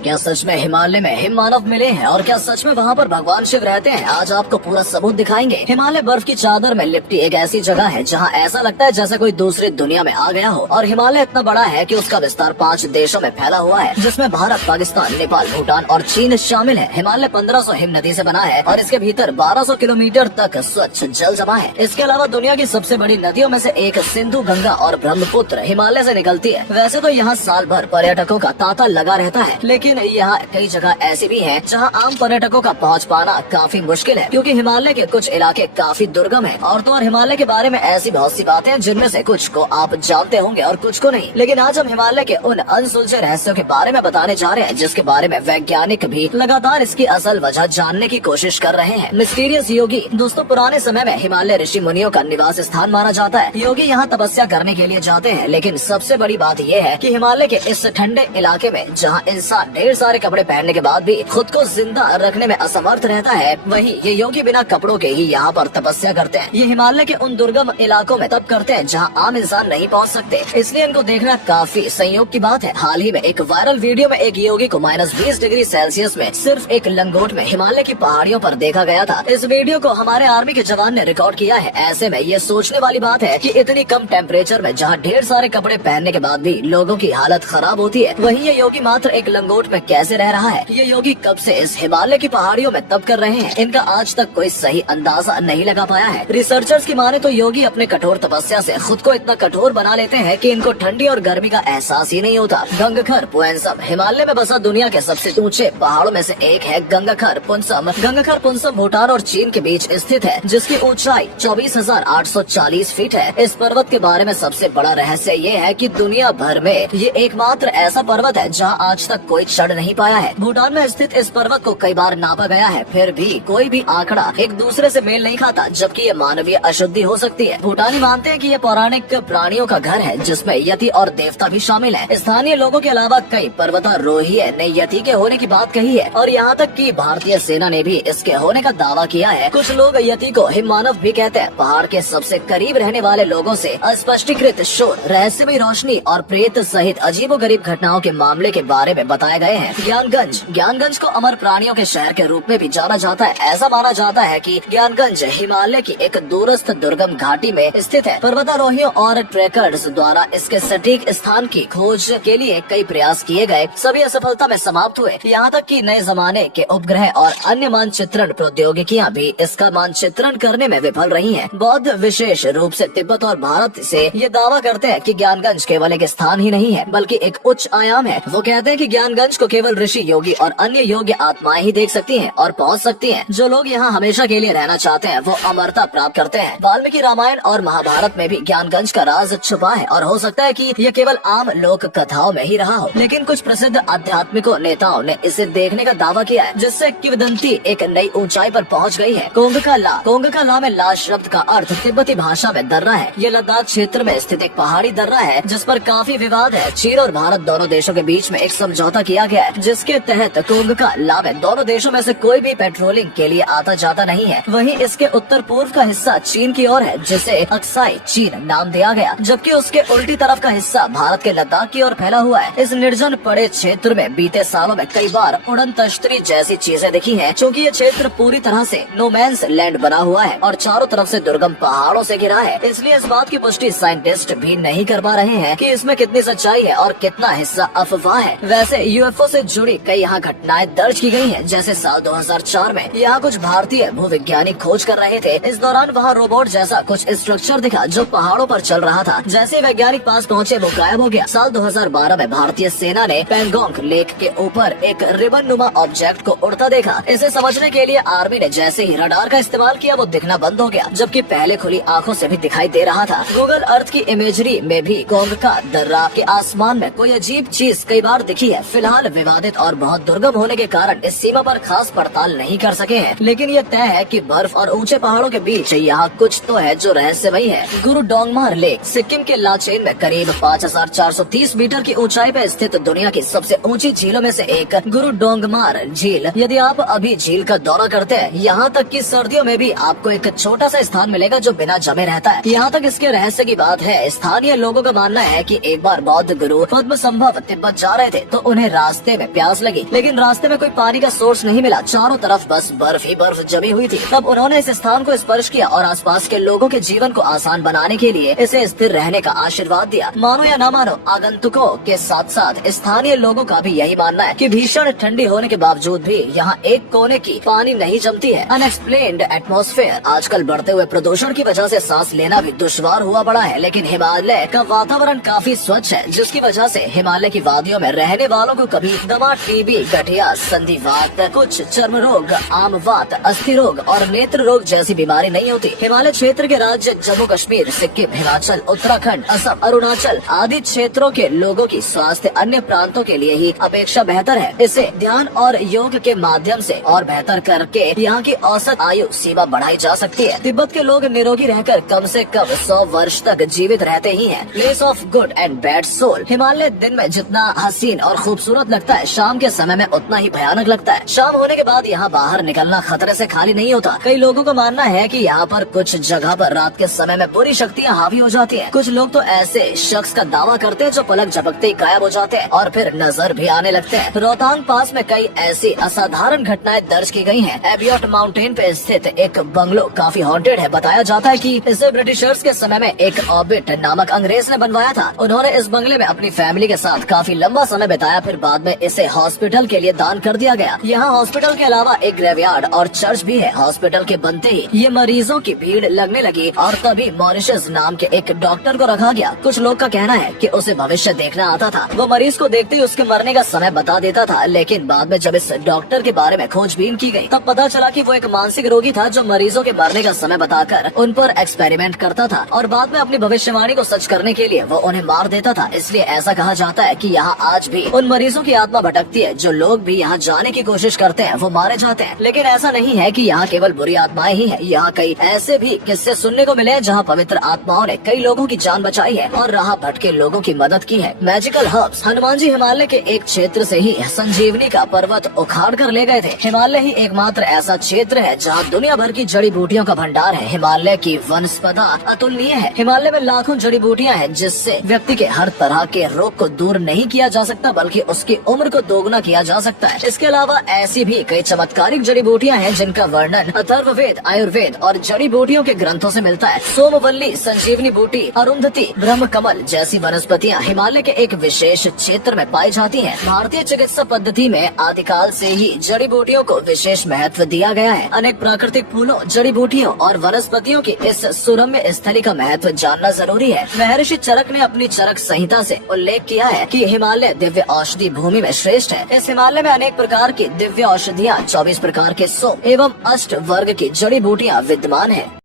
क्या सच में हिमालय में हिम मानव मिले हैं और क्या सच में वहाँ पर भगवान शिव रहते हैं? आज आपको पूरा सबूत दिखाएंगे। हिमालय बर्फ की चादर में लिपटी एक ऐसी जगह है जहाँ ऐसा लगता है जैसे कोई दूसरी दुनिया में आ गया हो। और हिमालय इतना बड़ा है कि उसका विस्तार 5 देशों में फैला हुआ है, जिसमें भारत, पाकिस्तान, नेपाल, भूटान और चीन शामिल है। हिमालय 1500 हिम नदी से बना है और इसके भीतर 1200 किलोमीटर तक स्वच्छ जल जमा है। इसके अलावा दुनिया की सबसे बड़ी नदियों में से एक सिंधु, गंगा और ब्रह्मपुत्र हिमालय से निकलती है। वैसे तो यहाँ साल भर पर्यटकों का तांता लगा रहता है, लेकिन यहाँ कई जगह ऐसी भी है जहाँ आम पर्यटकों का पहुँच पाना काफी मुश्किल है, क्योंकि हिमालय के कुछ इलाके काफी दुर्गम है। और तो और हिमालय के बारे में ऐसी बहुत सी बातें हैं जिनमें से कुछ को आप जानते होंगे और कुछ को नहीं। लेकिन आज हम हिमालय के उन अनसुलझे रहस्यों के बारे में बताने जा रहे हैं जिसके बारे में वैज्ञानिक भी लगातार इसकी असल वजह जानने की कोशिश कर रहे हैं। मिस्टीरियस योगी। दोस्तों, पुराने समय में हिमालय ऋषि मुनियों का निवास स्थान माना जाता है। योगी यहाँ तपस्या करने के लिए जाते हैं, लेकिन सबसे बड़ी बात यह है कि हिमालय के इस ठंडे इलाके में जहाँ इंसान ढेर सारे कपड़े पहनने के बाद भी खुद को जिंदा रखने में असमर्थ रहता है, वहीं ये योगी बिना कपड़ों के ही यहाँ पर तपस्या करते हैं। ये हिमालय के उन दुर्गम इलाकों में तप करते हैं जहाँ आम इंसान नहीं पहुँच सकते, इसलिए इनको देखना काफी संयोग की बात है। हाल ही में एक वायरल वीडियो में एक योगी को -20 डिग्री सेल्सियस में सिर्फ एक लंगोट में हिमालय की पहाड़ियों पर देखा गया था। इस वीडियो को हमारे आर्मी के जवान ने रिकॉर्ड किया है। ऐसे में ये सोचने वाली बात है कि इतनी कम टेम्परेचर में जहाँ ढेर सारे कपड़े पहनने के बाद भी लोगों की हालत खराब होती है, वहीं ये योगी मात्र एक लंगोट में कैसे रह रहा है। ये योगी कब से इस हिमालय की पहाड़ियों में तप कर रहे हैं, इनका आज तक कोई सही अंदाजा नहीं लगा पाया है। रिसर्चर्स की माने तो योगी अपने कठोर तपस्या से खुद को इतना कठोर बना लेते हैं कि इनको ठंडी और गर्मी का एहसास ही नहीं होता। गंगखर पुंसम हिमालय में बसा दुनिया के सबसे ऊंचे पहाड़ों में से एक है गंगखर पुंसम। गंगखर पुंसम भूटान और चीन के बीच स्थित है, जिसकी ऊंचाई 24,840 फीट है। इस पर्वत के बारे में सबसे बड़ा रहस्य ये है कि दुनिया भर में ये एकमात्र ऐसा पर्वत है जहाँ आज तक कोई चढ़ नहीं पाया है। भूटान में स्थित इस पर्वत को कई बार नापा गया है, फिर भी कोई भी आंकड़ा एक दूसरे से मेल नहीं खाता, जबकि ये मानवीय अशुद्धि हो सकती है। भूटानी मानते हैं कि ये पौराणिक प्राणियों का घर है, जिसमें यति और देवता भी शामिल है। स्थानीय लोगों के अलावा कई पर्वतारोही ने यति के होने की बात कही है और यहाँ तक कि भारतीय सेना ने भी इसके होने का दावा किया है। कुछ लोग यति को हिम मानव भी कहते हैं। पहाड़ के सबसे करीब रहने वाले लोगों से अस्पष्टीकृत शोर, रहस्यमय रोशनी और प्रेत सहित अजीबोगरीब घटनाओं के मामले के बारे में बताए गए हैं। ज्ञानगंज को अमर प्राणियों के शहर के रूप में भी जाना जाता है। ऐसा माना जाता है कि ज्ञानगंज हिमालय की एक दूरस्थ दुर्गम घाटी में स्थित है। पर्वतारोहियों और ट्रेकर्स द्वारा इसके सटीक स्थान की खोज के लिए कई प्रयास किए गए, सभी असफलता में समाप्त हुए। यहाँ तक कि नए जमाने के उपग्रह और अन्य मानचित्रण प्रौद्योगिकियाँ भी इसका मानचित्रण करने में विफल रही हैं। बौद्ध विशेष रूप से तिब्बत और भारत से ये दावा करते हैं कि ज्ञानगंज केवल एक स्थान ही नहीं है, बल्कि एक उच्च आयाम है। वो कहते हैं कि ज्ञानगंज को केवल ऋषि, योगी और अन्य योग्य आत्माएं ही देख सकती हैं और पहुंच सकती हैं। जो लोग यहाँ हमेशा के लिए रहना चाहते हैं वो अमरता प्राप्त करते हैं। वाल्मीकि रामायण और महाभारत में भी ज्ञानगंज का राज छुपा है और हो सकता है कि यह केवल आम लोक कथाओं में ही रहा हो, लेकिन कुछ प्रसिद्ध आध्यात्मिकों नेताओं ने इसे देखने का दावा किया है, जिससे किंवदंती एक नई ऊंचाई पर पहुंच गई है। कोंगका ला में ला शब्द का अर्थ तिब्बती भाषा में दर्रा है। ये लद्दाख क्षेत्र में स्थित एक पहाड़ी दर्रा है जिस पर काफी विवाद है। चीन और भारत दोनों देशों के बीच में एक समझौता किया गया है, जिसके तहत कोंगका ला में दोनों देशों में से कोई भी पेट्रोलिंग के लिए आता जाता नहीं है। वहीं इसके उत्तर पूर्व का हिस्सा चीन की ओर है, जिसे अक्साई चीन नाम दिया गया, जबकि उसके उल्टी तरफ का हिस्सा भारत के लद्दाख की ओर फैला हुआ है। इस निर्जन पड़े क्षेत्र में बीते सालों में कई बार उड़न तश्तरी जैसी चीजें दिखी हैं, क्योंकि ये क्षेत्र पूरी तरह से नो मैंस लैंड बना हुआ है और चारों तरफ से दुर्गम पहाड़ों से घिरा है। इसलिए इस बात की पुष्टि साइंटिस्ट भी नहीं कर पा रहे हैं कि इसमें कितनी सच्चाई है और कितना हिस्सा अफवाह है। वैसे यूएफओ से जुड़ी कई यहाँ घटनाएं दर्ज की गई हैं, जैसे साल 2004 में यहाँ कुछ भारतीय भूविज्ञानिक खोज कर रहे थे। इस दौरान वहाँ रोबोट जैसा कुछ स्ट्रक्चर दिखा जो पहाड़ों पर चल रहा था। जैसे वैज्ञानिक पास पहुँचे वो गायब हो गया। साल 2012 में भारतीय सेना ने पेंगोंग लेक के ऊपर एक रिबन नुमा ऑब्जेक्ट को उड़ता देखा। इसे समझने के लिए आर्मी ने जैसे ही रडार का इस्तेमाल किया वो दिखना बंद हो गया, जबकि पहले खुली आंखों से भी दिखाई दे रहा था। गूगल अर्थ की इमेजरी में भी कोंगका दर्रा के आसमान में कोई अजीब चीज कई बार दिखी है। फिलहाल विवादित और बहुत दुर्गम होने के कारण इस सीमा पर खास पड़ताल नहीं कर सके हैं, लेकिन ये तय है कि बर्फ और ऊंचे पहाड़ों के बीच यहाँ कुछ तो है जो रहस्यमयी है। गुरु डोंगमार लेक सिक्किम के लाचेन में करीब 5430 मीटर की ऊंचाई पर स्थित दुनिया की सबसे ऊंची झीलों में से एक गुरु डोंगमार झील। यदि आप अभी झील का दौरा करते हैं, यहाँ तक कि सर्दियों में भी आपको एक छोटा सा स्थान मिलेगा जो बिना जमे रहता है। यहाँ तक इसके रहस्य की बात है, स्थानीय लोगों का मानना है कि एक बार बौद्ध गुरु पद्मसंभव तिब्बत जा रहे थे तो उन्हें रास्ते में प्यास लगी, लेकिन रास्ते में कोई पानी का सोर्स नहीं मिला। चारों तरफ बस बर्फ ही बर्फ जमी हुई थी। तब उन्होंने इस स्थान को स्पर्श किया और आसपास के लोगों के जीवन को आसान बनाने के लिए इसे स्थिर रहने का आशीर्वाद दिया। मानो या ना मानो, आगंतुकों के साथ साथ स्थानीय लोगों का भी यही मानना है कि भीषण ठंडी होने के बावजूद भी यहाँ एक कोने की पानी नहीं जमती है। Unexplained atmosphere. आजकल बढ़ते हुए प्रदूषण की वजह से सांस लेना भी दुश्वार हुआ पड़ा है, लेकिन हिमालय का वातावरण काफी स्वच्छ है, जिसकी वजह से हिमालय की वादियों में रहने वालों को कभी दमा, टीबी, गठिया, संधिवात, कुछ चर्म रोग, आमवात, अस्थि रोग और नेत्र रोग जैसी बीमारी नहीं होती। हिमालय क्षेत्र के राज्य जम्मू कश्मीर, सिक्किम, हिमाचल, उत्तराखंड, असम, अरुणाचल आदि क्षेत्रों के लोगों की स्वास्थ्य अन्य प्रांतों के लिए ही अपेक्षा बेहतर है। इसे ध्यान और योग के माध्यम से और बेहतर करके यहाँ की औसत आयु सीमा बढ़ाई जा सकती है। तिब्बत के लोग निरोगी रहकर कम से कम 100 वर्ष तक जीवित रहते ही हैं। Place of good and bad soul. Himalaya दिन में जितना हसीन और खूबसूरत लगता है, शाम के समय में उतना ही भयानक लगता है। शाम होने के बाद यहाँ बाहर निकलना खतरे से खाली नहीं होता। कई लोगों का मानना है कि यहाँ पर कुछ जगह पर रात के समय में बुरी शक्तियाँ हावी हो जाती हैं। कुछ लोग तो ऐसे शख्स का दावा करते हैं जो पलक झपकते ही गायब हो जाते हैं और फिर नजर भी आने लगते हैं। रोहतांग पास में कई ऐसी असाधारण घटनाएं दर्ज की गई हैं। एबियोट माउंटेन पे स्थित एक बंगलो काफी हॉन्टेड है। बताया जाता है कि इसे ब्रिटिशर्स के समय में एक ऑबिट नामक अंग्रेज ने बनवाया था। उन्होंने इस बंगले में अपनी फैमिली के साथ काफी लंबा समय बिताया, फिर बाद में इसे हॉस्पिटल के लिए दान कर दिया गया। यहाँ हॉस्पिटल के अलावा एक ग्रेवयार्ड और चर्च भी है। हॉस्पिटल के बनते ही ये मरीजों की भीड़ लगने लगी और तभी मॉरिशस नाम के एक डॉक्टर को रखा गया। कुछ लोग का कहना है कि उसे भविष्य देखना आता था। वो मरीज को देखते ही उसके मरने का समय बता देता था, लेकिन बाद में जब इस डॉक्टर के बारे में खोजबीन की गई तब पता चला कि वो एक मानसिक रोगी था जो मरीजों के मरने का समय बताकर उन पर एक्सपेरिमेंट करता था और बाद में अपनी भविष्यवाणी को सच करने के लिए वो उन्हें मार देता था। इसलिए ऐसा कहा जाता है कि यहाँ आज भी उन मरीजों की आत्मा भटकती है। जो लोग भी यहाँ जाने की कोशिश करते हैं वो मारे जाते हैं। लेकिन ऐसा नहीं है कि यहाँ केवल बुरी आत्माएं ही हैं। यहाँ कई ऐसे भी किस्से सुनने को मिले हैं जहाँ पवित्र आत्माओं ने कई लोगों की जान बचाई है और राह भटके लोगों की मदद की है। Magical herbs. हनुमान जी हिमालय के एक क्षेत्र से ही संजीवनी का पर्वत उखाड़ कर ले गए थे। हिमालय ही एकमात्र ऐसा क्षेत्र है जहाँ दुनिया भर की जड़ी बूटियों का भंडार है। हिमालय की वनस्पति अतुलनीय है। हिमालय में लाखों जड़ी बूटियाँ हैं जिससे व्यक्ति के हर तरह के रोग को दूर नहीं किया जा सकता बल्कि उसकी उम्र को दोगुना किया जा सकता है। इसके अलावा ऐसी भी कई चमत्कारिक जड़ी बूटियाँ हैं जिनका वर्णन अथर्ववेद, आयुर्वेद और जड़ी बूटियों के ग्रंथों से मिलता है। सोमवल्ली, संजीवनी बूटी, अरुंधति, ब्रह्म कमल जैसी वनस्पतियाँ हिमालय के एक विशेष क्षेत्र में पाई जाती हैं। भारतीय चिकित्सा पद्धति में आदिकाल से ही जड़ी बूटियों को विशेष महत्व दिया गया है। अनेक प्राकृतिक फूलों, जड़ी बूटियों और वनस्पतियों की इस सुरम्य स्थली का महत्व जानना जरूरी है। महर्षि चरक ने अपनी चरक संहिता से उल्लेख किया है कि हिमालय दिव्य औषधि भूमि में श्रेष्ठ है। इस हिमालय में अनेक प्रकार की दिव्य औषधियाँ, 24 प्रकार के सोम एवं अष्ट वर्ग की जड़ी बूटियाँ विद्यमान है।